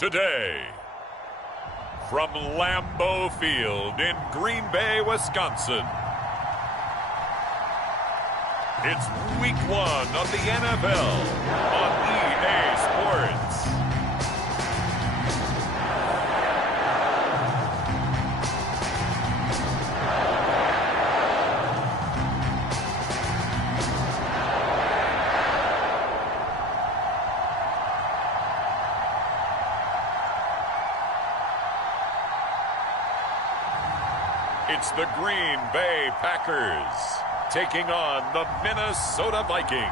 today. From Lambeau Field in Green Bay, Wisconsin. It's week 1 of the NFL on EA Sports. It's the Green Bay Packers taking on the Minnesota Vikings.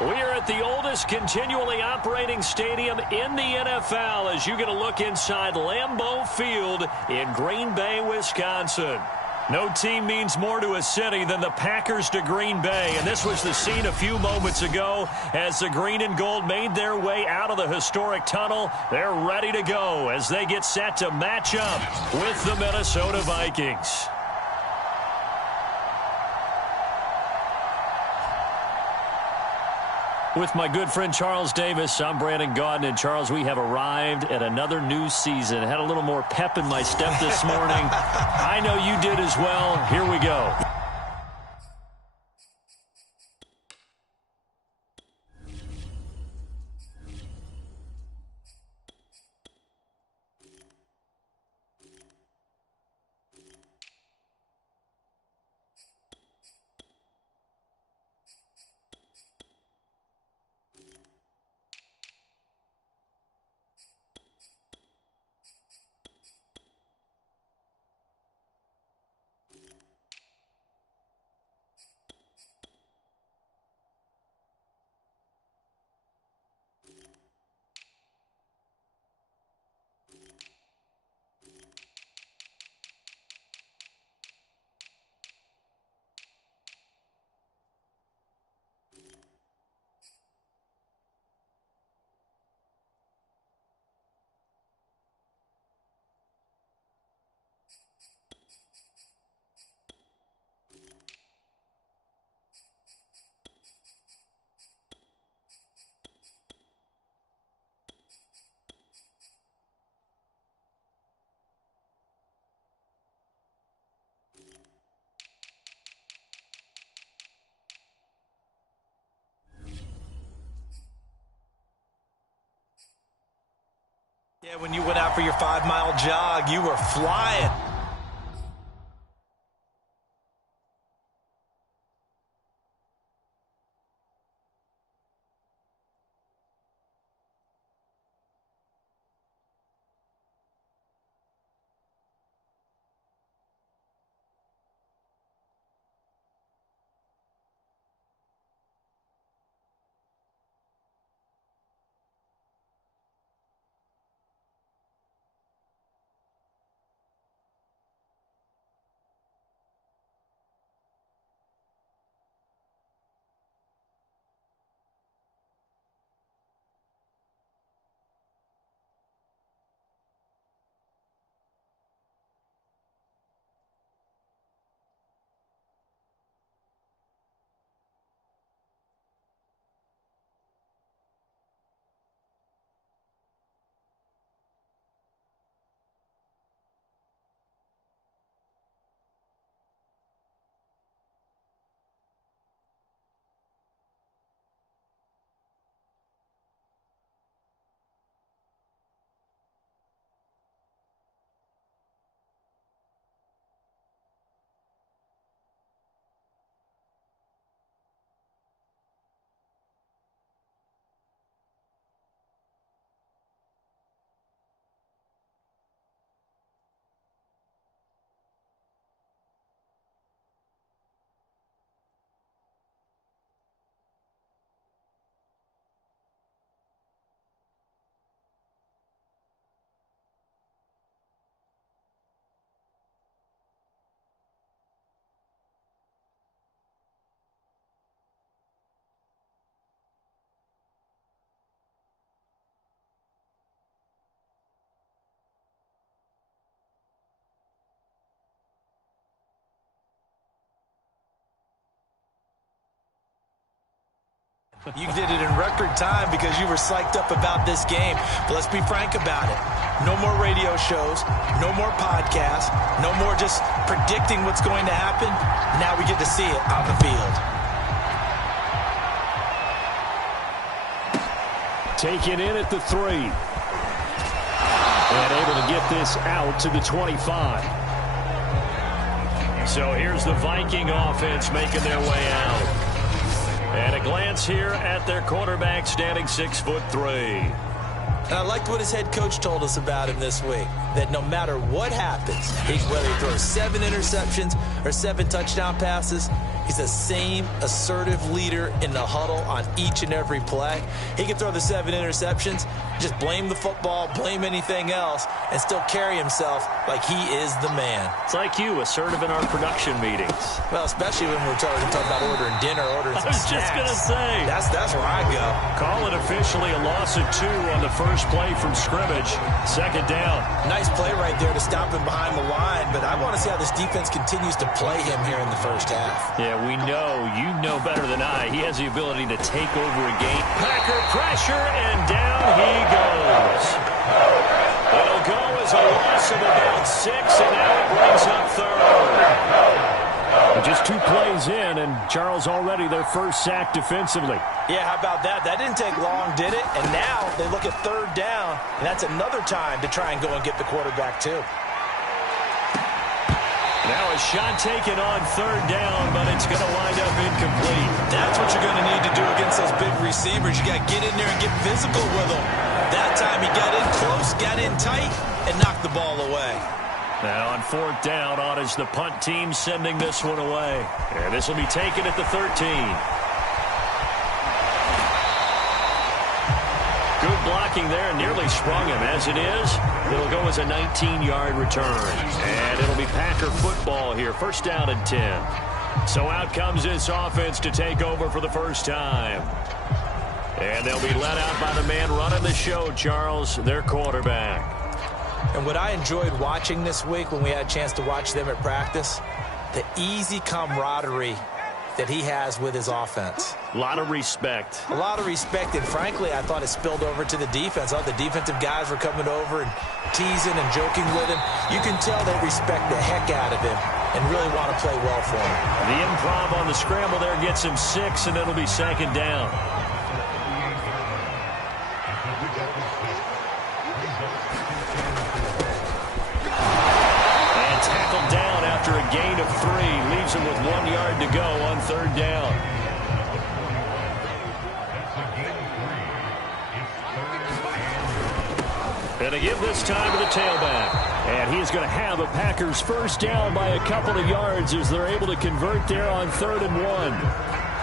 We are at the oldest continually operating stadium in the NFL as you get a look inside Lambeau Field in Green Bay, Wisconsin. No team means more to a city than the Packers to Green Bay, and this was the scene a few moments ago as the green and gold made their way out of the historic tunnel. They're ready to go as they get set to match up with the Minnesota Vikings. With my good friend Charles Davis, I'm Brandon Gaudin. And Charles, we have arrived at another new season. I had a little more pep in my step this morning. I know you did as well. Here we go. Yeah, when you went out for your 5-mile jog, you were flying. You did it in record time because you were psyched up about this game. But let's be frank about it. No more radio shows, no more podcasts, no more just predicting what's going to happen. Now we get to see it on the field. Taken in at the 3. And able to get this out to the 25. So here's the Viking offense making their way out. And a glance here at their quarterback standing 6'3". And I liked what his head coach told us about him this week, that no matter what happens, whether he throws 7 interceptions or 7 touchdown passes, he's the same assertive leader in the huddle on each and every play. He can throw the 7 interceptions, just blame the football, blame anything else, and still carry himself like he is the man. It's like you, assertive in our production meetings. Well, especially when we're talking about ordering dinner, ordering some snacks. I was just going to say. That's where I go. Call it officially a loss of 2 on the first play from scrimmage. Second down. Nice play right there to stop him behind the line, but I want to see how this defense continues to play him here in the first half. Yeah, we know, you know better than I, he has the ability to take over a game. Packer pressure, and down he goes. It'll go as a loss of about 6, and now it brings up 3rd. Just 2 plays in, and Charles already their first sack defensively. Yeah, how about that? That didn't take long, did it? And now they look at 3rd down, and that's another time to try and go and get the quarterback, too. Now a shot taken on 3rd down, but it's going to wind up incomplete. That's what you're going to need to do against those big receivers. You got to get in there and get physical with them. That time he got in close, got in tight, and knocked the ball away. Now on 4th down, on is the punt team sending this one away. And this will be taken at the 13. Good blocking there, nearly sprung him. As it is, it'll go as a 19-yard return. And it'll be Packer football here, 1st down and 10. So out comes this offense to take over for the first time. And they'll be let out by the man running the show, Charles, their quarterback. And what I enjoyed watching this week when we had a chance to watch them at practice, the easy camaraderie that he has with his offense. A lot of respect. A lot of respect, and frankly, I thought it spilled over to the defense. All the defensive guys were coming over and teasing and joking with him. You can tell they respect the heck out of him and really want to play well for him. The improv on the scramble there gets him 6, and it'll be 2nd down. And tackled down after a gain of 3. Leaves him with 1 yard to go on 3rd down. And to give this time to the tailback. And he is going to have a Packers first down by a couple of yards as they're able to convert there on 3rd and 1.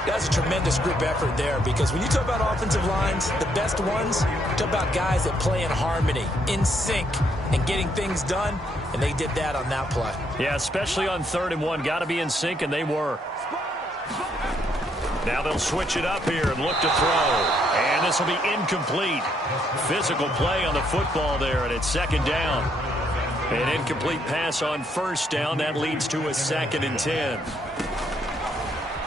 That's a tremendous group effort there, because when you talk about offensive lines, the best ones, you talk about guys that play in harmony, in sync, and getting things done, and they did that on that play. Yeah, especially on 3rd and 1. Got to be in sync, and they were. Now they'll switch it up here and look to throw. And this will be incomplete. Physical play on the football there, and it's 2nd down. An incomplete pass on 1st down. That leads to a 2nd and 10.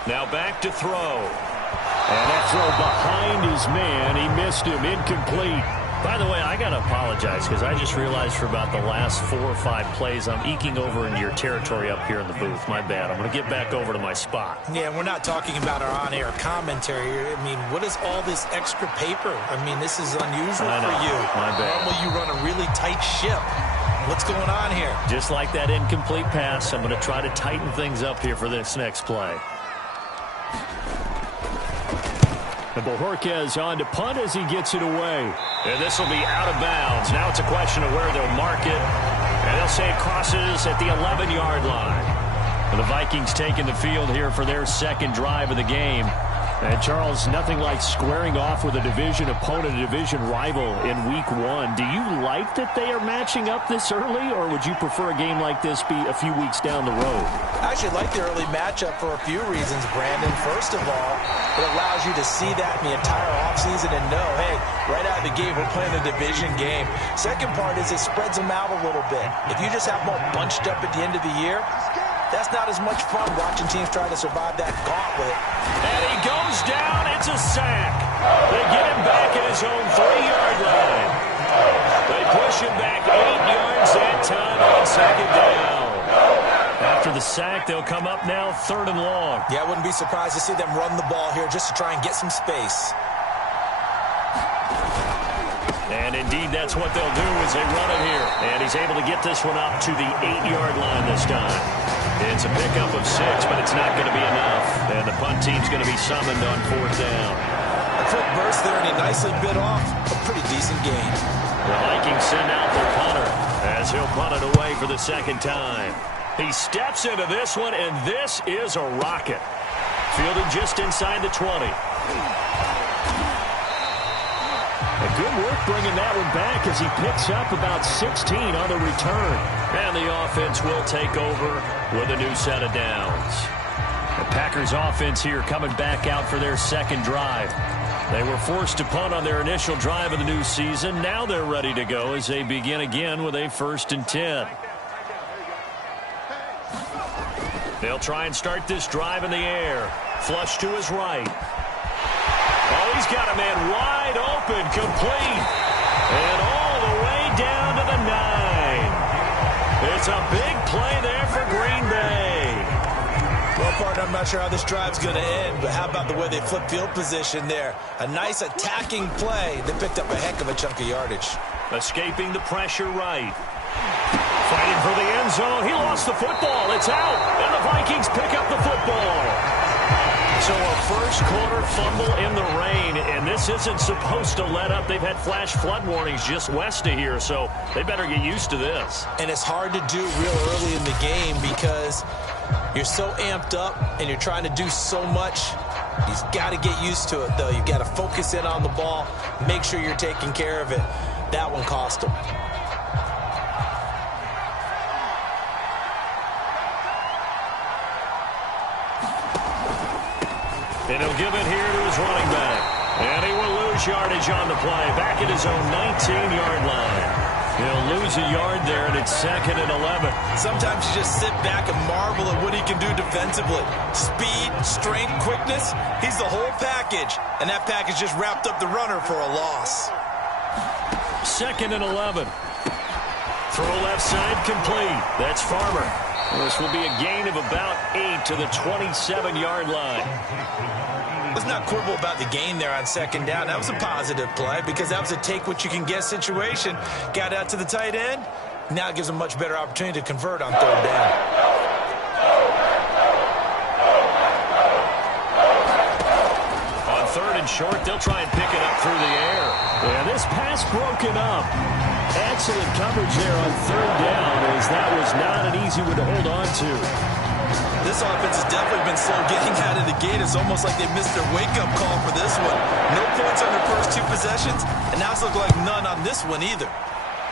Now back to throw. And that throw behind his man. He missed him. Incomplete. By the way, I got to apologize because I just realized for about the last 4 or 5 plays I'm eking over into your territory up here in the booth. My bad. I'm going to get back over to my spot. Yeah, we're not talking about our on-air commentary. I mean, what is all this extra paper? I mean, this is unusual for you. My bad. Normally you run a really tight ship. What's going on here? Just like that incomplete pass, I'm going to try to tighten things up here for this next play. And Bojorquez on to punt as he gets it away. And this will be out of bounds. Now it's a question of where they'll mark it. And they'll say it crosses at the 11-yard line. And the Vikings taking the field here for their 2nd drive of the game. And Charles, nothing like squaring off with a division opponent, a division rival in week 1. Do you like that they are matching up this early, or would you prefer a game like this be a few weeks down the road? I actually like the early matchup for a few reasons, Brandon. First of all, it allows you to see that in the entire offseason and know, hey, right out of the gate, we're playing a division game. Second part is it spreads them out a little bit. If you just have them all bunched up at the end of the year, That's not as much fun watching teams try to survive that gauntlet. And he goes down. It's a sack. They get him back at his own 3-yard line. They push him back 8 yards that time on second down. After the sack, they'll come up now 3rd and long. Yeah, I wouldn't be surprised to see them run the ball here just to try and get some space. And indeed, that's what they'll do as they run it here. And he's able to get this one up to the 8-yard line this time. It's a pickup of 6, but it's not going to be enough. And the punt team's going to be summoned on 4th down. A quick burst there, and he nicely bit off a pretty decent gain. The Vikings send out their punter as he'll punt it away for the 2nd time. He steps into this one, and this is a rocket. Fielded just inside the 20. Good work bringing that one back as he picks up about 16 on the return. And the offense will take over with a new set of downs. The Packers offense here coming back out for their 2nd drive. They were forced to punt on their initial drive of the new season. Now they're ready to go as they begin again with a 1st and 10. They'll try and start this drive in the air. Flush to his right. Oh, he's got a man wide open, complete. And all the way down to the 9. It's a big play there for Green Bay. Well, partner, I'm not sure how this drive's going to end, but how about the way they flip field position there? A nice attacking play. They picked up a heck of a chunk of yardage. Escaping the pressure right. Fighting for the end zone. He lost the football. It's out. And the Vikings pick up the football. So a first-quarter fumble in the rain, and this isn't supposed to let up. They've had flash flood warnings just west of here, so they better get used to this. And it's hard to do real early in the game because you're so amped up and you're trying to do so much. You've got to get used to it, though. You've got to focus in on the ball, make sure you're taking care of it. That one cost them. And he'll give it here to his running back. And he will lose yardage on the play. Back at his own 19-yard line. He'll lose a yard there, and it's 2nd and 11. Sometimes you just sit back and marvel at what he can do defensively. Speed, strength, quickness. He's the whole package. And that package just wrapped up the runner for a loss. 2nd and 11. Throw left side complete. That's Farmer. This will be a gain of about 8 to the 27-yard line. Let's not quibble about the gain there on 2nd down. That was a positive play because that was a take-what-you-can-get situation. Got out to the tight end. Now it gives them a much better opportunity to convert on 3rd down. On 3rd and short, they'll try and pick it up through the air. Yeah, this pass broken up. Excellent coverage there on 3rd down, as that was not an easy one to hold on to. This offense has definitely been slow getting out of the gate. It's almost like they missed their wake-up call for this one. No points on their first 2 possessions, and now it's looking like none on this one either.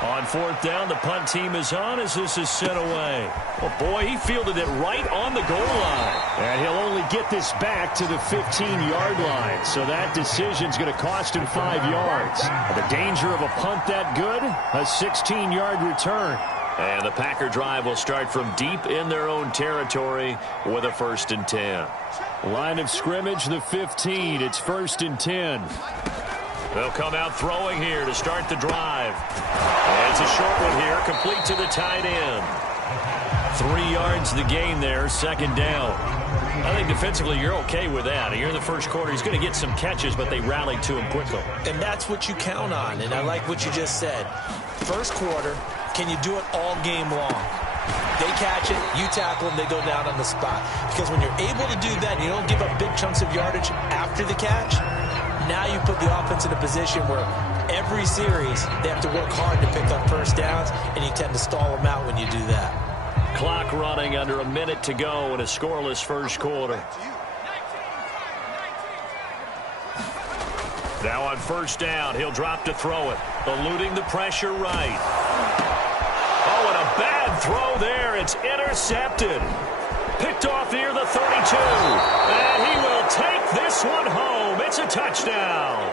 On 4th down, the punt team is on as this is sent away. Well, boy, he fielded it right on the goal line. And he'll only get this back to the 15-yard line. So that decision's going to cost him 5 yards. The danger of a punt that good? A 16-yard return. And the Packer drive will start from deep in their own territory with a 1st and 10. Line of scrimmage, the 15. It's 1st and 10. They'll come out throwing here to start the drive. And it's a short one here, complete to the tight end. 3 yards the gain there, 2nd down. I think defensively you're okay with that. You're in the first quarter. He's going to get some catches, but they rallied to him quickly. And that's what you count on, and I like what you just said. First quarter, can you do it all game long? They catch it, you tackle them, they go down on the spot. Because when you're able to do that, you don't give up big chunks of yardage after the catch. Now you put the offense in a position where every series they have to work hard to pick up 1st downs, and you tend to stall them out when you do that. Clock running under a minute to go in a scoreless first quarter. Now on 1st down, he'll drop to throw it. Eluding the pressure right. Oh, and a bad throw there. It's intercepted. Picked off near the 32. And he will take this one home. It's a touchdown.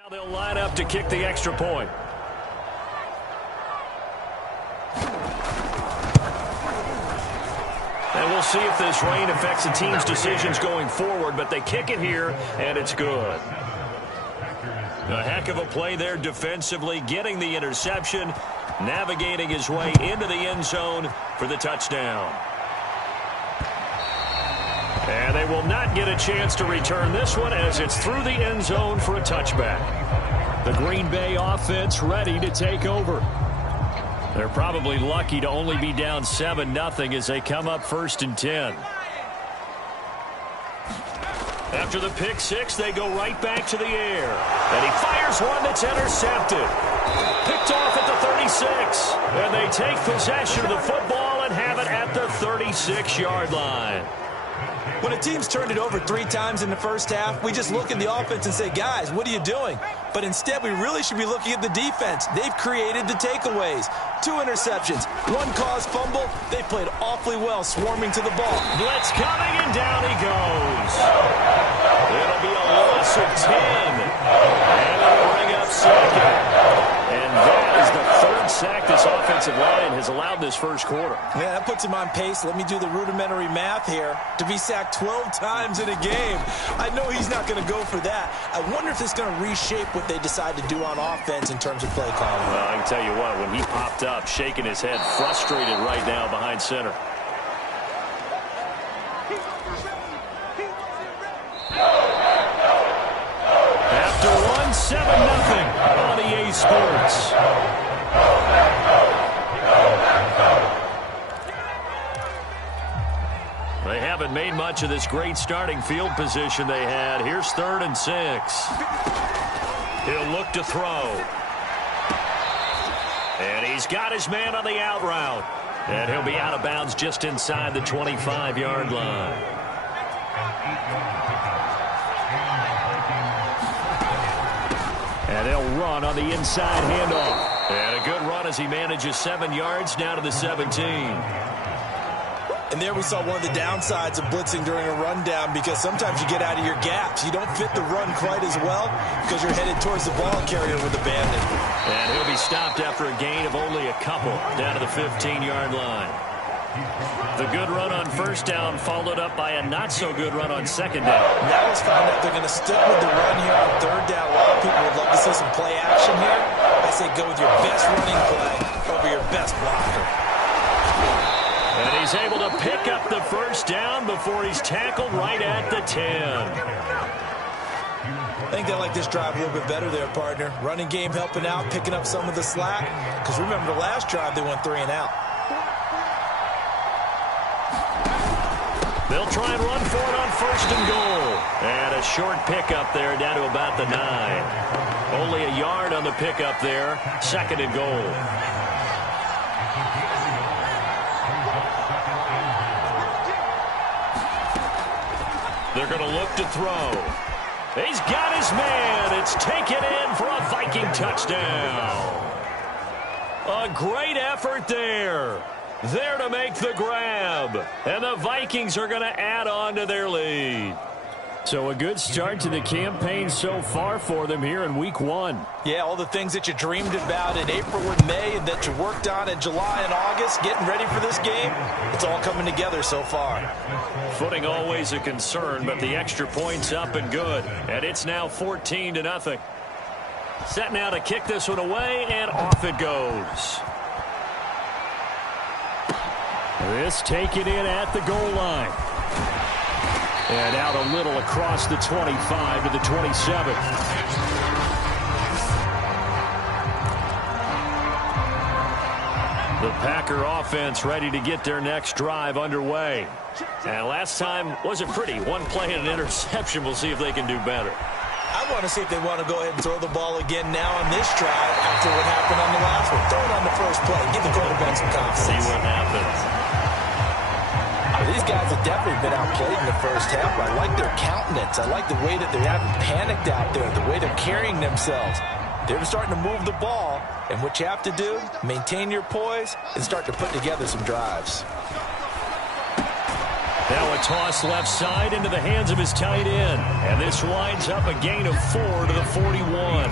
Now they'll line up up to kick the extra point. And we'll see if this rain affects the team's decisions going forward, but they kick it here, and it's good. A heck of a play there defensively, getting the interception, navigating his way into the end zone for the touchdown. And they will not get a chance to return this one as it's through the end zone for a touchback. The Green Bay offense ready to take over. They're probably lucky to only be down 7-0 as they come up 1st and 10. After the pick six, they go right back to the air. And he fires one that's intercepted. Picked off at the 36. And they take possession of the football and have it at the 36-yard line. When a team's turned it over 3 times in the first half, we just look at the offense and say, guys, what are you doing? But instead, we really should be looking at the defense. They've created the takeaways. 2 interceptions, 1 caused fumble. They played awfully well swarming to the ball. Blitz coming, and down he goes. It'll be a loss of 10. And it'll bring up 2nd. And that is the 3rd sack this offensive line has allowed this first quarter. Yeah, that puts him on pace. Let me do the rudimentary math here. To be sacked 12 times in a game. I know he's not going to go for that. I wonder if it's going to reshape what they decide to do on offense in terms of play calling. Well, I can tell you what, when he popped up, shaking his head, frustrated right now behind center. After one, 7-0 on EA Sports. They haven't made much of this great starting field position they had. Here's 3rd and 6. He'll look to throw. And he's got his man on the out route. And he'll be out of bounds just inside the 25-yard line. And they'll run on the inside handoff. And a good run as he manages 7 yards down to the 17. And there we saw one of the downsides of blitzing during a rundown, because sometimes you get out of your gaps. You don't fit the run quite as well because you're headed towards the ball carrier with abandon. And he'll be stopped after a gain of only a couple down to the 15-yard line. The good run on 1st down followed up by a not-so-good run on 2nd down. Now let's find out they're going to stick with the run here on 3rd down. A lot of people would love to see some play action here. I say go with your best running play over your best blocker. And he's able to pick up the 1st down before he's tackled right at the 10. I think they like this drive a little bit better there, partner. Running game helping out, picking up some of the slack. Because remember, the last drive they went 3 and out. They'll try and run for it on 1st and goal. And a short pickup there down to about the 9. Only a yard on the pickup there. 2nd and goal. They're going to look to throw. He's got his man. It's taken in for a Viking touchdown. A great effort there. There to make the grab. And the Vikings are going to add on to their lead. So a good start to the campaign so far for them here in week 1. Yeah, all the things that you dreamed about in April and May and that you worked on in July and August, getting ready for this game, it's all coming together so far. Footing always a concern, but the extra point's up and good. And it's now 14-0. Set now to kick this one away, and off it goes. This taken in at the goal line. And out a little across the 25 to the 27. The Packer offense ready to get their next drive underway. And last time wasn't pretty. One play and an interception. We'll see if they can do better. I want to see if they want to go ahead and throw the ball again now on this drive after what happened on the last one. Throw it on the first play. Give the quarterback some confidence. See what happens. These guys have definitely been outplayed in the first half. I like their countenance. I like the way that they haven't panicked out there, the way they're carrying themselves. They're starting to move the ball, and what you have to do, maintain your poise and start to put together some drives. Now a toss left side into the hands of his tight end. And this winds up a gain of 4 to the 41.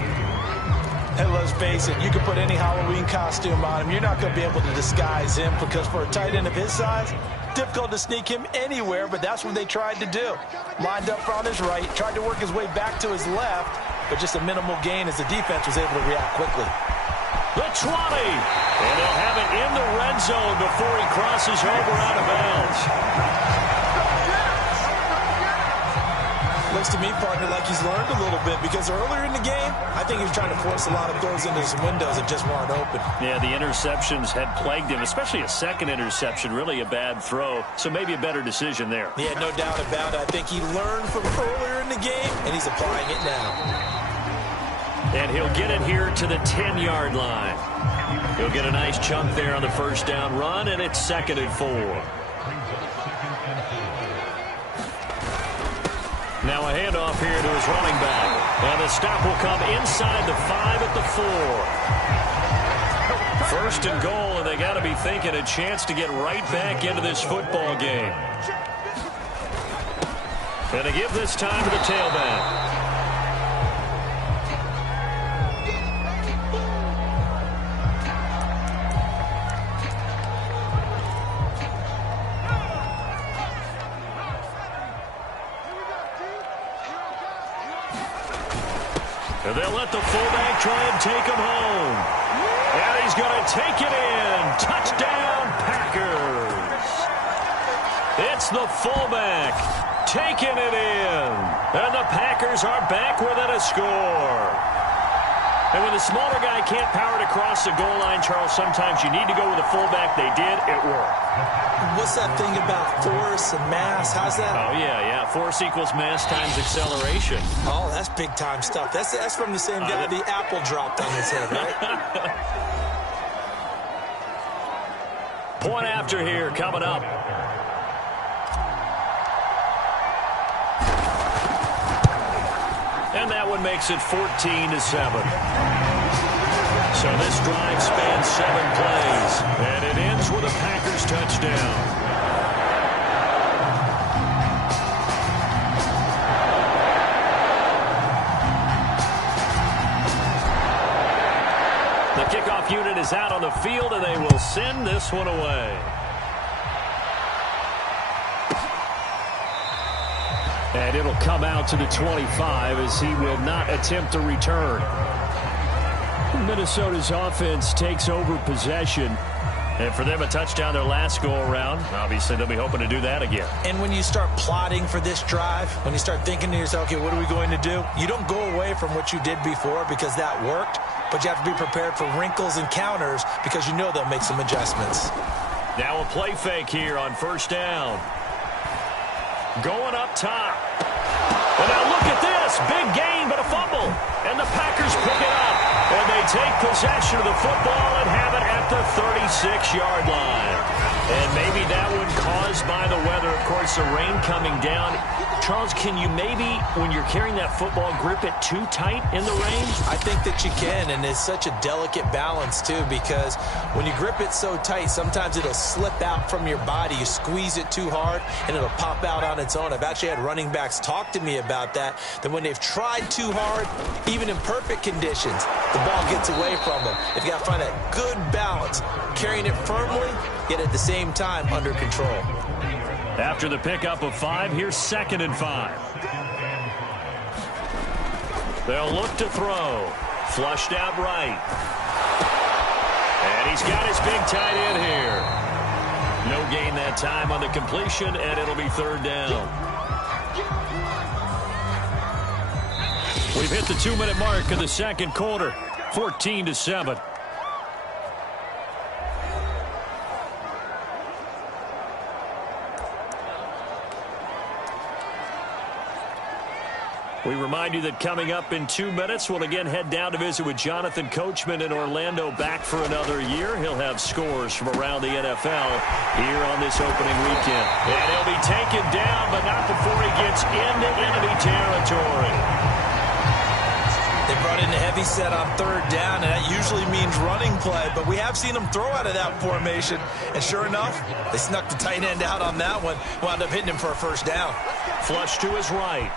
And let's face it, you can put any Halloween costume on him. You're not going to be able to disguise him because for a tight end of his size, difficult to sneak him anywhere, but that's what they tried to do. Lined up on his right, tried to work his way back to his left, but just a minimal gain as the defense was able to react quickly. The 20, and he'll have it in the red zone before he crosses over out of bounds. Looks to me, partner, like he's learned a little bit because earlier in the game, I think he was trying to force a lot of throws into some windows that just weren't open. Yeah, the interceptions had plagued him, especially a second interception, really a bad throw, so maybe a better decision there. Yeah, no doubt about it. I think he learned from earlier in the game, and he's applying it now. And he'll get it here to the 10-yard line. He'll get a nice chunk there on the first down run, and it's 2nd and 4. Now a handoff here to his running back. And the stop will come inside the 5 at the 4. 1st and goal, and they got to be thinking a chance to get right back into this football game. And to give this time to the tailback. And they'll let the fullback try and take him home. And he's going to take it in. Touchdown, Packers. It's the fullback taking it in. And the Packers are back within a score. And when the smaller guy can't power it across the goal line, Charles, sometimes you need to go with a fullback. They did. It worked. What's that thing about force and mass? How's that? Oh, yeah. Force equals mass times acceleration. Oh, that's big-time stuff. That's from the same guy the apple dropped on his head, right? Point after here coming up. And that one makes it 14-7. So this drive spans 7 plays, and it ends with a Packers touchdown. The kickoff unit is out on the field, and they will send this one away. And it'll come out to the 25 as he will not attempt to return. Minnesota's offense takes over possession. And for them, a touchdown their last go-around. Obviously, they'll be hoping to do that again. And when you start plotting for this drive, when you start thinking to yourself, okay, what are we going to do? You don't go away from what you did before because that worked, but you have to be prepared for wrinkles and counters because you know they'll make some adjustments. Now a play fake here on 1st down. Going up top. And now look at this. Big gain, but a fumble. And the Packers pick it up. And they take possession of the football and have it at the 36-yard line. And maybe that one caused by the weather. Of course, the rain coming down. Charles, can you maybe, when you're carrying that football, grip it too tight in the rain? I think that you can, and it's such a delicate balance, too, because when you grip it so tight, sometimes it'll slip out from your body. You squeeze it too hard, and it'll pop out on its own. I've actually had running backs talk to me about that when they've tried too hard, even in perfect conditions, the ball gets away from them. They've got to find that good balance, carrying it firmly, yet at the same time under control. After the pickup of 5, here's 2nd and 5. They'll look to throw. Flushed out right. And he's got his big tight end here. No gain that time on the completion, and it'll be 3rd down. We've hit the 2-minute mark of the 2nd quarter. 14-7. We remind you that coming up in 2 minutes, we'll again head down to visit with Jonathan Coachman in Orlando, back for another year. He'll have scores from around the NFL here on this opening weekend. And he'll be taken down, but not before he gets into enemy territory. They brought in a heavy set on 3rd down, and that usually means running play, but we have seen them throw out of that formation, and sure enough, they snuck the tight end out on that one, wound up hitting him for a 1st down. Flush to his right.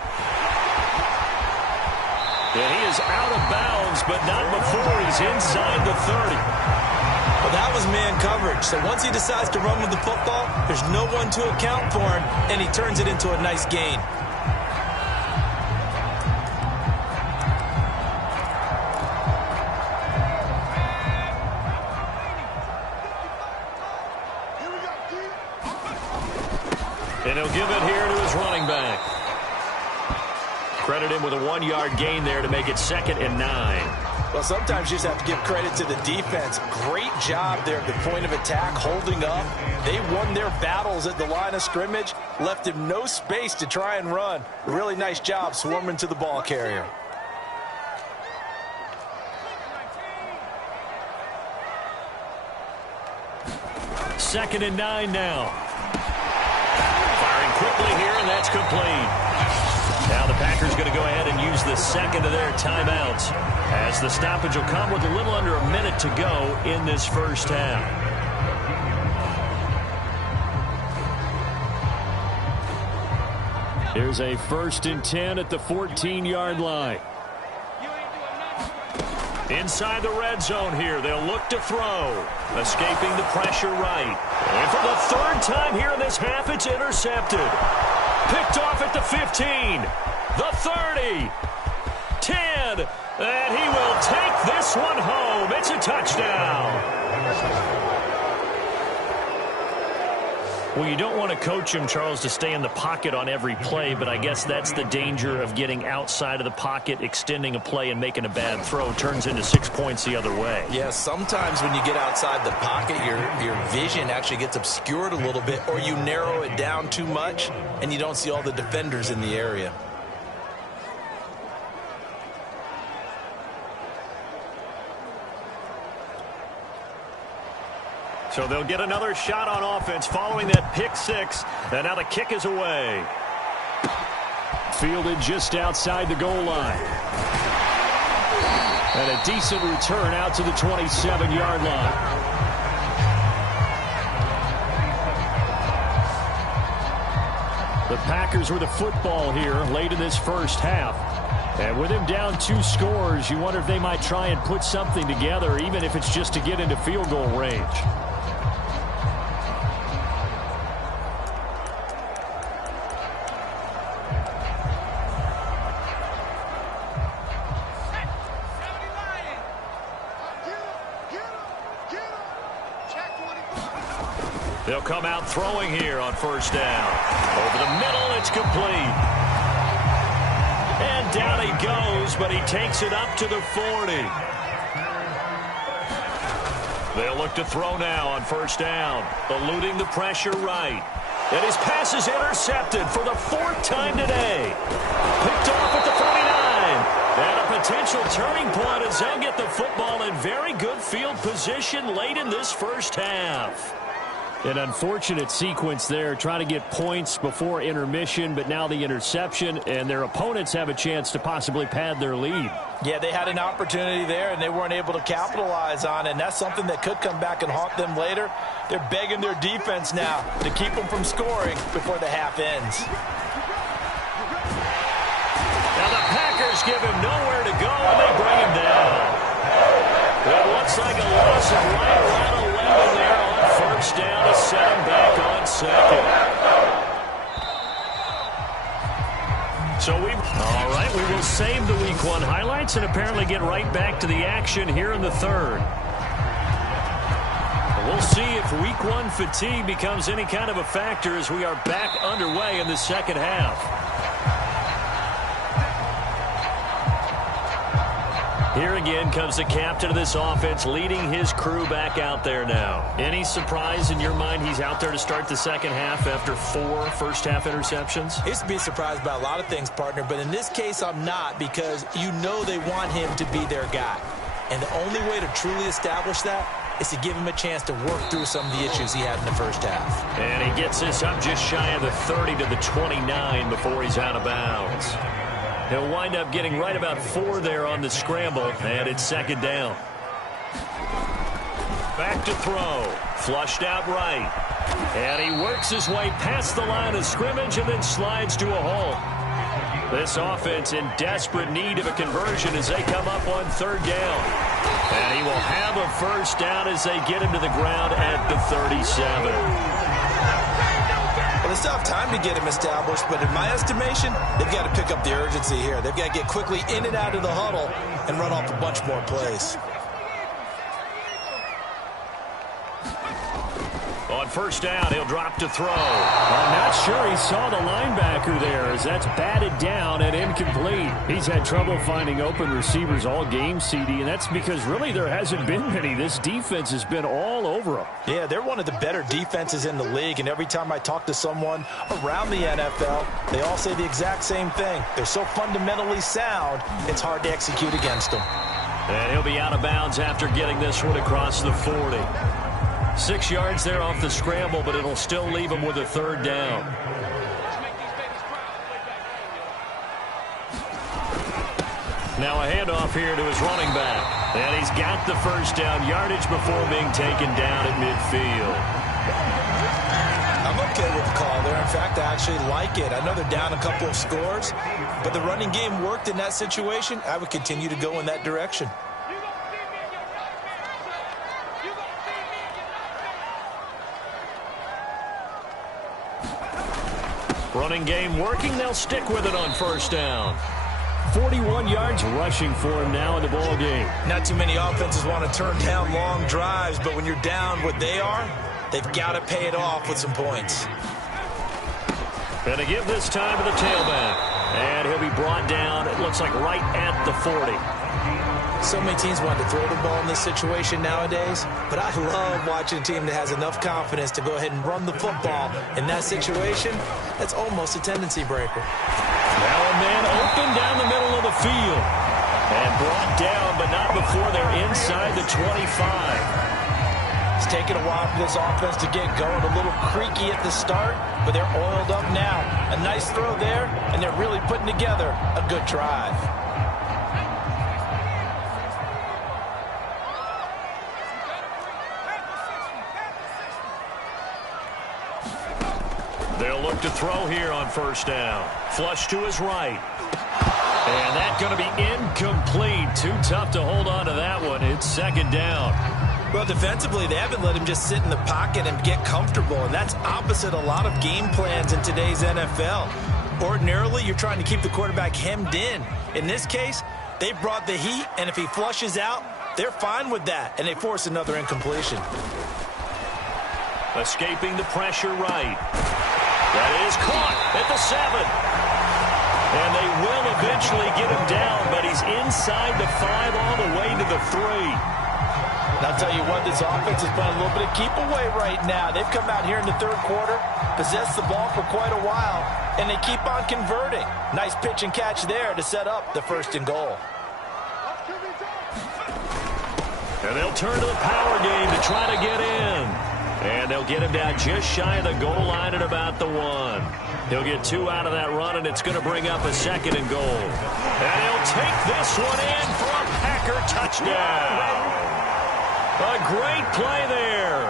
And he is out of bounds, but not before he's inside the 30. Well, that was man coverage. So once he decides to run with the football, there's no one to account for him, and he turns it into a nice gain. And he'll give it here to his running back. Credit him with a 1-yard gain there to make it 2nd and 9. Well, sometimes you just have to give credit to the defense. Great job there at the point of attack, holding up. They won their battles at the line of scrimmage, left him no space to try and run. Really nice job swarming to the ball carrier. Second and 9 now. Firing quickly here, and that's complete. Now the Packers going to go ahead and use the second of their timeouts, as the stoppage will come with a little under a minute to go in this first half. Here's a 1st and 10 at the 14-yard line. Inside the red zone here, they'll look to throw. Escaping the pressure right. And for the 3rd time here in this half, it's intercepted. Picked off at the 15, the 30, 10, and he will take this one home. It's a touchdown. Well, you don't want to coach him, Charles, to stay in the pocket on every play, but I guess that's the danger of getting outside of the pocket, extending a play, and making a bad throw. Turns into 6 points the other way. Yeah, sometimes when you get outside the pocket, your vision actually gets obscured a little bit, or you narrow it down too much, and you don't see all the defenders in the area. So they'll get another shot on offense following that pick 6. And now the kick is away. Fielded just outside the goal line. And a decent return out to the 27-yard line. The Packers with the football here late in this first half. And with him down 2 scores, you wonder if they might try and put something together, even if it's just to get into field goal range. They'll come out throwing here on 1st down. Over the middle, it's complete. And down he goes, but he takes it up to the 40. They'll look to throw now on 1st down, eluding the pressure right. And his pass is intercepted for the 4th time today. Picked off at the 49. And a potential turning point as they'll get the football in very good field position late in this first half. An unfortunate sequence there, trying to get points before intermission, but now the interception, and their opponents have a chance to possibly pad their lead. Yeah, they had an opportunity there, and they weren't able to capitalize on it, and that's something that could come back and haunt them later. They're begging their defense now to keep them from scoring before the half ends. Now the Packers give him nowhere to go, and they bring him down. It looks like a loss of right around 11 there on 1st down to set him back on 2nd. So all right, we will save the Week 1 highlights and apparently get right back to the action here in the 3rd. We'll see if Week 1 fatigue becomes any kind of a factor as we are back underway in the 2nd half. Here again comes the captain of this offense, leading his crew back out there now. Any surprise in your mind he's out there to start the 2nd half after 4 first-half interceptions? He's to be surprised by a lot of things, partner, but in this case I'm not, because you know they want him to be their guy. And the only way to truly establish that is to give him a chance to work through some of the issues he had in the first half. And he gets this up just shy of the 30 to the 29 before he's out of bounds. He'll wind up getting right about 4 there on the scramble, and it's 2nd down. Back to throw. Flushed out right. And he works his way past the line of scrimmage and then slides to a halt. This offense in desperate need of a conversion as they come up on third down. And he will have a first down as they get him to the ground at the 37. Well, they still have time to get him established, but in my estimation, they've got to pick up the urgency here. They've got to get quickly in and out of the huddle and run off a bunch more plays. On first down, he'll drop to throw. I'm not sure he saw the linebacker there as that's batted down and incomplete. He's had trouble finding open receivers all game, CD, and that's because really there hasn't been many. This defense has been all over them. Yeah, they're one of the better defenses in the league, and every time I talk to someone around the NFL, they all say the exact same thing. They're so fundamentally sound, it's hard to execute against them. And he'll be out of bounds after getting this one across the 40. 6 yards there off the scramble, but it'll still leave him with a third down. Now a handoff here to his running back. And he's got the first down yardage before being taken down at midfield. I'm okay with the call there. In fact, I actually like it. I know they're down a couple of scores, but the running game worked in that situation. I would continue to go in that direction. Running game working. They'll stick with it on first down. 41 yards rushing for him now in the ball game. Not too many offenses want to turn down long drives, but when you're down what they are, they've got to pay it off with some points. Going to give this time to the tailback. And he'll be brought down, it looks like, right at the 40. So many teams want to throw the ball in this situation nowadays, but I love watching a team that has enough confidence to go ahead and run the football. In that situation, that's almost a tendency breaker. Now a man open down the middle of the field. And brought down, but not before they're inside the 25. It's taken a while for this offense to get going. A little creaky at the start, but they're oiled up now. A nice throw there, and they're really putting together a good drive. They'll look to throw here on first down. Flush to his right. And that's going to be incomplete. Too tough to hold on to that one. It's second down. Well, defensively, they haven't let him just sit in the pocket and get comfortable, and that's opposite a lot of game plans in today's NFL. Ordinarily, you're trying to keep the quarterback hemmed in. In this case, they brought the heat, and if he flushes out, they're fine with that, and they force another incompletion. Escaping the pressure right. That is caught at the 7. And they will eventually get him down, but he's inside the 5 all the way to the 3. And I'll tell you what, this offense is playing a little bit of keep away right now. They've come out here in the third quarter, possessed the ball for quite a while, and they keep on converting. Nice pitch and catch there to set up the first and goal. And they'll turn to the power game to try to get in. And they'll get him down just shy of the goal line at about the 1. He'll get 2 out of that run, and it's going to bring up a second and goal. And he'll take this one in for a Packer touchdown. A great play there.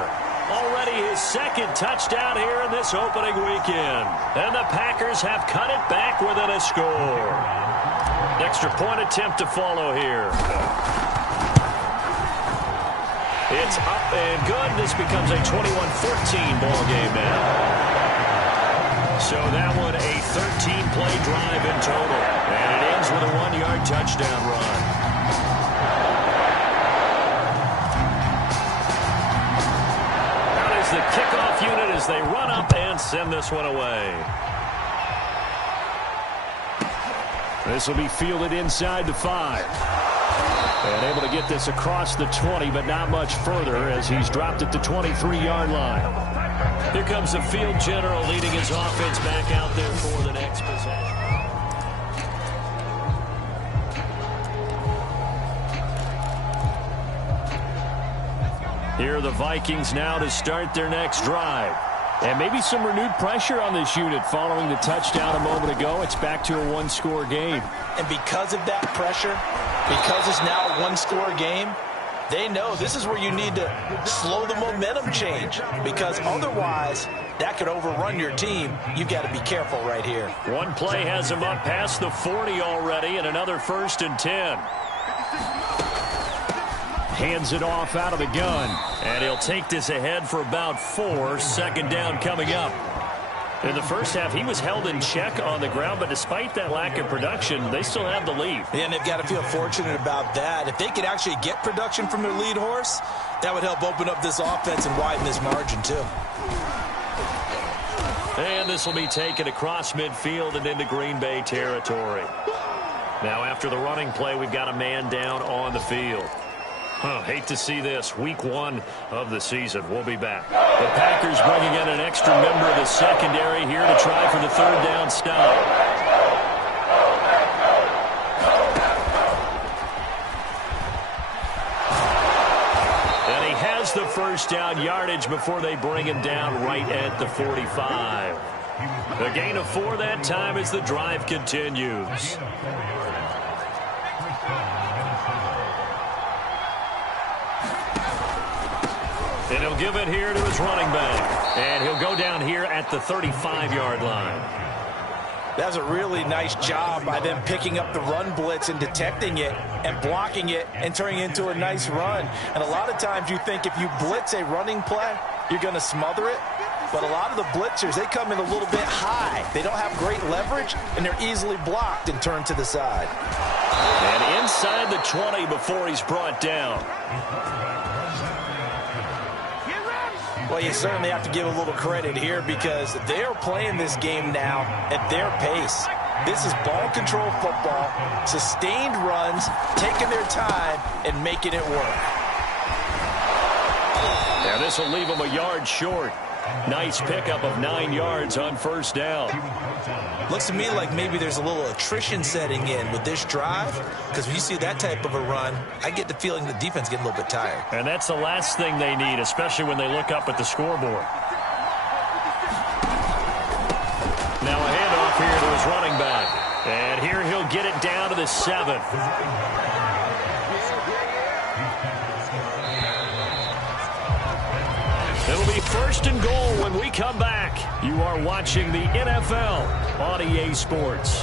Already his second touchdown here in this opening weekend. And the Packers have cut it back within a score. Extra point attempt to follow here. It's up and good. This becomes a 21-14 ball game now. So that one a 13-play drive in total. And it ends with a 1-yard touchdown run. That is the kickoff unit as they run up and send this one away. This will be fielded inside the 5. And able to get this across the 20, but not much further as he's dropped at the 23-yard line. Here comes the field general leading his offense back out there for the next possession. Here are the Vikings now to start their next drive. And maybe some renewed pressure on this unit following the touchdown a moment ago. It's back to a one-score game. And because of that pressure, because it's now a one-score game, They know this is where you need to slow the momentum change, because otherwise that could overrun your team. You've got to be careful right here. One play has him up past the 40 already, and another 1st and 10. Hands it off out of the gun, and he'll take this ahead for about 4. 2nd down coming up. In the first half, he was held in check on the ground, but despite that lack of production, they still have the lead. Yeah, and they've got to feel fortunate about that. If they could actually get production from their lead horse, that would help open up this offense and widen this margin too. And this will be taken across midfield and into Green Bay territory. Now after the running play, we've got a man down on the field. Hate to see this. Week 1 of the season. We'll be back. The Packers bringing in an extra member of the secondary here to try for the 3rd down stop. And he has the 1st down yardage before they bring him down right at the 45. A gain of 4 that time as the drive continues. And he'll give it here to his running back. And he'll go down here at the 35-yard line. That's a really nice job by them picking up the run blitz and detecting it and blocking it and turning it into a nice run. And a lot of times you think if you blitz a running play, you're going to smother it. But a lot of the blitzers, they come in a little bit high. They don't have great leverage, and they're easily blocked and turned to the side. And inside the 20 before he's brought down. Well, you certainly have to give a little credit here because they're playing this game now at their pace. This is ball control football, sustained runs, taking their time and making it work. Now this will leave him a yard short. Nice pickup of 9 yards on 1st down. Looks to me like maybe there's a little attrition setting in with this drive, because when you see that type of a run, I get the feeling the defense getting a little bit tired. And that's the last thing they need, especially when they look up at the scoreboard. Now a handoff here to his running back. And here he'll get it down to the 7. It'll be 1st and goal when we come back. You are watching the NFL on EA Sports.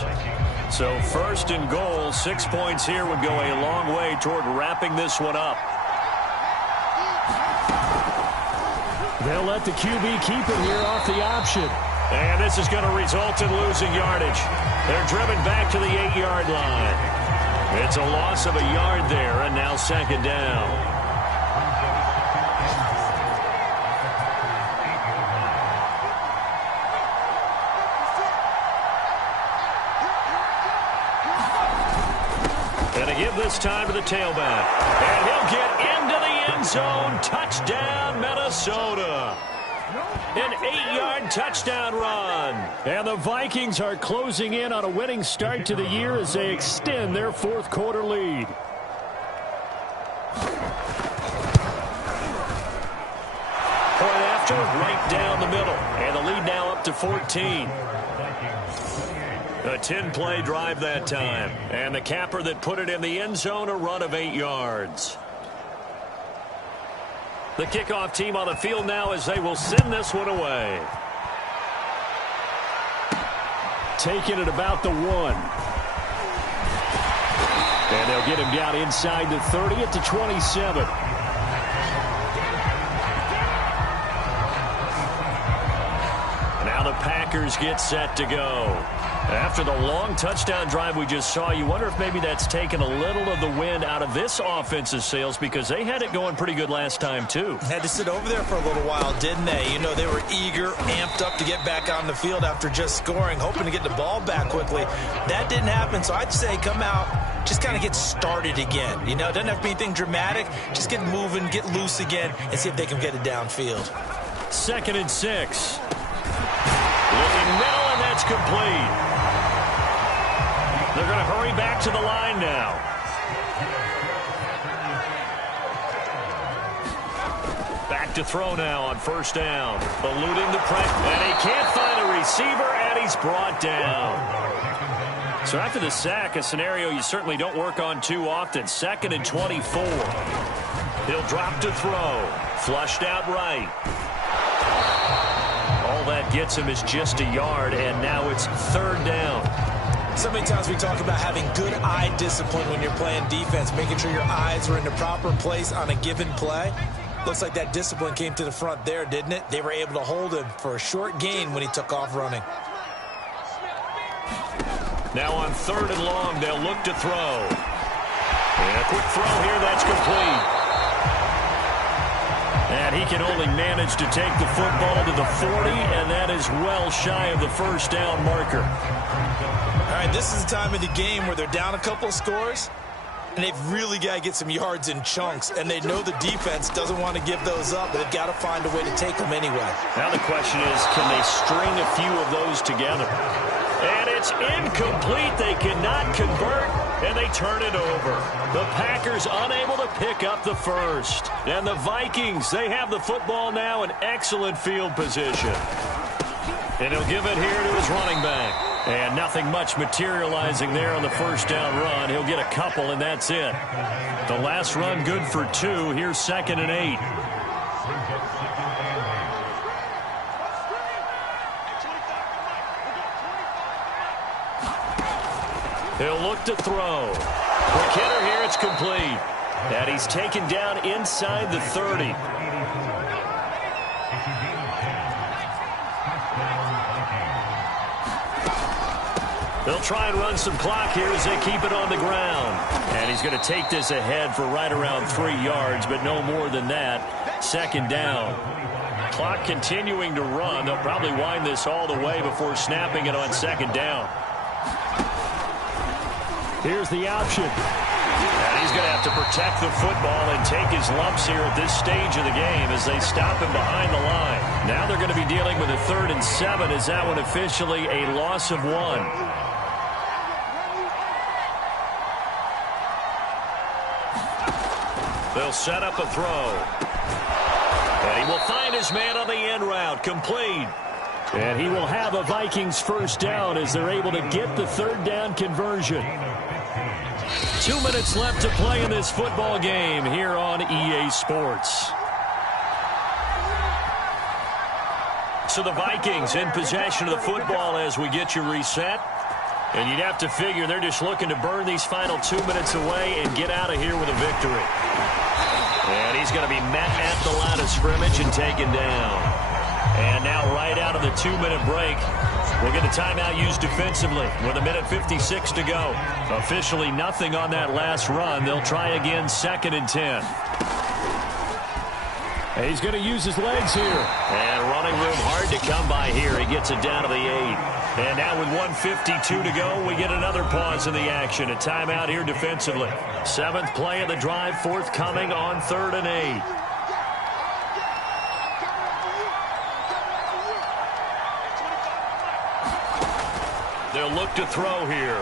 So 1st and goal, 6 points here would go a long way toward wrapping this one up. They'll let the QB keep it here off the option. And this is going to result in losing yardage. They're driven back to the 8-yard line. It's a loss of a yard there, and now 2nd down. Give this time to the tailback. And he'll get into the end zone. Touchdown, Minnesota. An 8-yard touchdown run. And the Vikings are closing in on a winning start to the year as they extend their 4th quarter lead. Point after, right down the middle. And the lead now up to 14. A 10-play drive that time. And the capper that put it in the end zone, a run of 8 yards. The kickoff team on the field now as they will send this one away. Taking it about the 1. And they'll get him down inside the 30 at the 27. Now the Packers get set to go. After the long touchdown drive we just saw, you wonder if maybe that's taken a little of the wind out of this offense's sails because they had it going pretty good last time, too. Had to sit over there for a little while, didn't they? You know, they were eager, amped up to get back on the field after just scoring, hoping to get the ball back quickly. That didn't happen, so I'd say come out, just kind of get started again. You know, it doesn't have to be anything dramatic. Just get moving, get loose again, and see if they can get it downfield. 2nd and 6. Looking middle, and that's complete. They're going to hurry back to the line now. Back to throw now on 1st down. Eluding the pressure. And he can't find a receiver, and he's brought down. So after the sack, a scenario you certainly don't work on too often. 2nd and 24. He'll drop to throw. Flushed out right. All that gets him is just a yard, and now it's 3rd down. So many times we talk about having good eye discipline when you're playing defense, making sure your eyes are in the proper place on a given play. Looks like that discipline came to the front there, didn't it? They were able to hold him for a short gain when he took off running. Now on 3rd and long, they'll look to throw. And a quick throw here, that's complete. And he can only manage to take the football to the 40, and that is well shy of the 1st down marker. All right, this is the time of the game where they're down a couple scores, and they've really got to get some yards in chunks, and they know the defense doesn't want to give those up, but they've got to find a way to take them anyway. Now the question is, can they string a few of those together? And it's incomplete. They cannot convert, and they turn it over. The Packers unable to pick up the first. And the Vikings, they have the football now in excellent field position. And he'll give it here to his running back. And nothing much materializing there on the 1st down run. He'll get a couple, and that's it. The last run good for 2. Here's 2nd and 8. He'll look to throw. Quick hitter here, it's complete. And he's taken down inside the 30. They'll try and run some clock here as they keep it on the ground. And he's going to take this ahead for right around 3 yards, but no more than that. 2nd down. Clock continuing to run. They'll probably wind this all the way before snapping it on 2nd down. Here's the option. And he's going to have to protect the football and take his lumps here at this stage of the game as they stop him behind the line. Now they're going to be dealing with a 3rd and 7. Is that one officially a loss of 1? They'll set up a throw. And he will find his man on the end route. Complete. And he will have a Vikings 1st down as they're able to get the 3rd down conversion. 2 minutes left to play in this football game here on EA Sports. So the Vikings in possession of the football as we get you reset. And you'd have to figure they're just looking to burn these final 2 minutes away and get out of here with a victory. And he's going to be met at the line of scrimmage and taken down. And now right out of the 2-minute break, we'll get a timeout used defensively with 1:56 to go. Officially nothing on that last run. They'll try again 2nd and 10. He's going to use his legs here. And running room hard to come by here. He gets it down to the 8. And now with 1:52 to go, we get another pause in the action. A timeout here defensively. 7th play of the drive forthcoming on 3rd and 8. They'll look to throw here.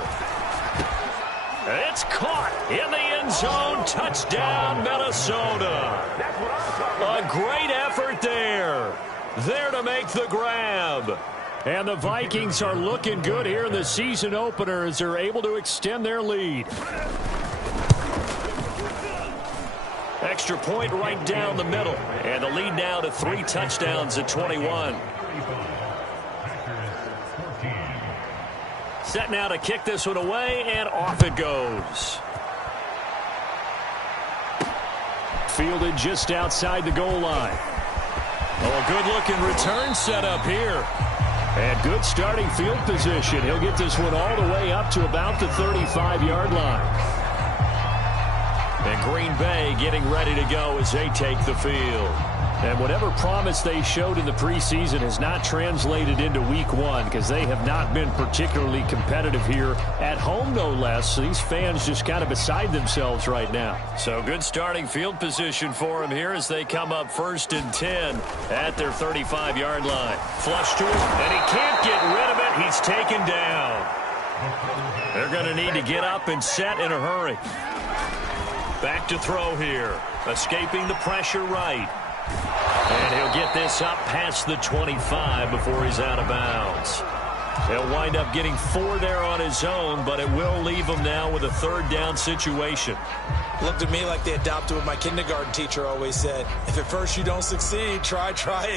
It's caught in the end zone. Touchdown, Minnesota. A great effort there. There to make the grab. And the Vikings are looking good here in the season opener as they're able to extend their lead. Extra point right down the middle. And the lead now to 3 touchdowns at 21. Set now to kick this one away, and off it goes. Fielded just outside the goal line. Oh, a good-looking return set up here. And good starting field position. He'll get this one all the way up to about the 35-yard line. And Green Bay getting ready to go as they take the field. And whatever promise they showed in the preseason has not translated into week 1 because they have not been particularly competitive here at home, no less. So these fans just kind of beside themselves right now. So good starting field position for them here as they come up 1st and 10 at their 35-yard line. Flush to him, and he can't get rid of it. He's taken down. They're going to need to get up and set in a hurry. Back to throw here. Escaping the pressure right. And he'll get this up past the 25 before he's out of bounds. He'll wind up getting 4 there on his own, but it will leave him now with a 3rd down situation. Looked to me like they adopted what my kindergarten teacher always said. If at first you don't succeed, try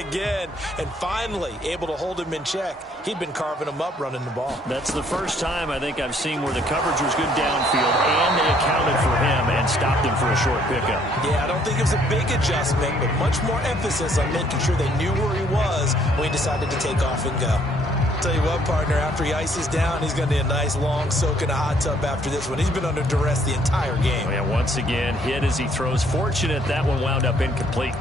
again. And finally, able to hold him in check. He'd been carving him up running the ball. That's the first time I think I've seen where the coverage was good downfield, and they accounted for him and stopped him for a short pickup. Yeah, I don't think it was a big adjustment, but much more emphasis on making sure they knew where he was when he decided to take off and go. Tell you what, partner, after he ices down, he's going to need a nice long soak in a hot tub after this one. He's been under duress the entire game. Oh, yeah, once again, hit as he throws. Fortunate that one wound up incomplete.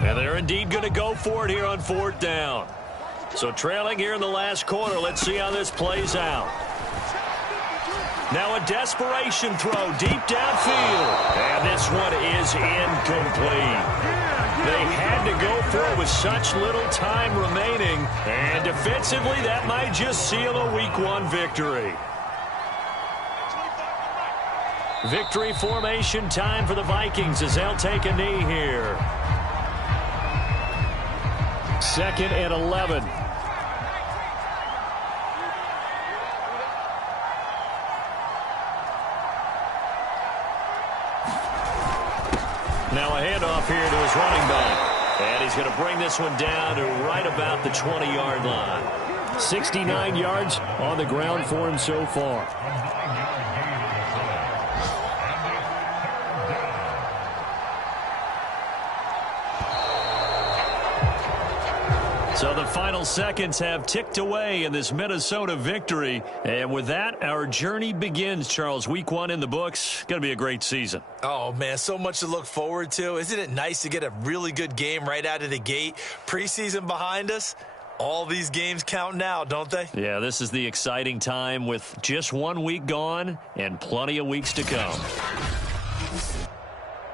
And they're indeed going to go for it here on 4th down. So trailing here in the last quarter, let's see how this plays out. Now a desperation throw deep downfield. And this one is incomplete. They had to go for it with such little time remaining. And defensively, that might just seal a Week 1 victory. Victory formation time for the Vikings as they'll take a knee here. 2nd and 11. Now a handoff here to his running back. And he's going to bring this one down to right about the 20-yard line. 69 yards on the ground for him so far. So the final seconds have ticked away in this Minnesota victory. And with that, our journey begins, Charles. Week 1 in the books. Going to be a great season. Oh, man, so much to look forward to. Isn't it nice to get a really good game right out of the gate? Preseason behind us. All these games count now, don't they? Yeah, this is the exciting time with just 1 week gone and plenty of weeks to come.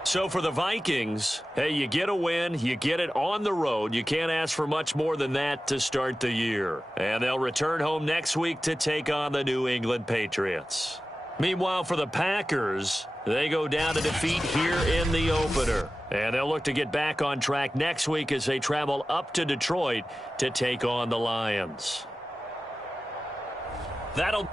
So for the Vikings, hey, you get a win, you get it on the road. You can't ask for much more than that to start the year. And they'll return home next week to take on the New England Patriots. Meanwhile, for the Packers, they go down to defeat here in the opener. And they'll look to get back on track next week as they travel up to Detroit to take on the Lions. That'll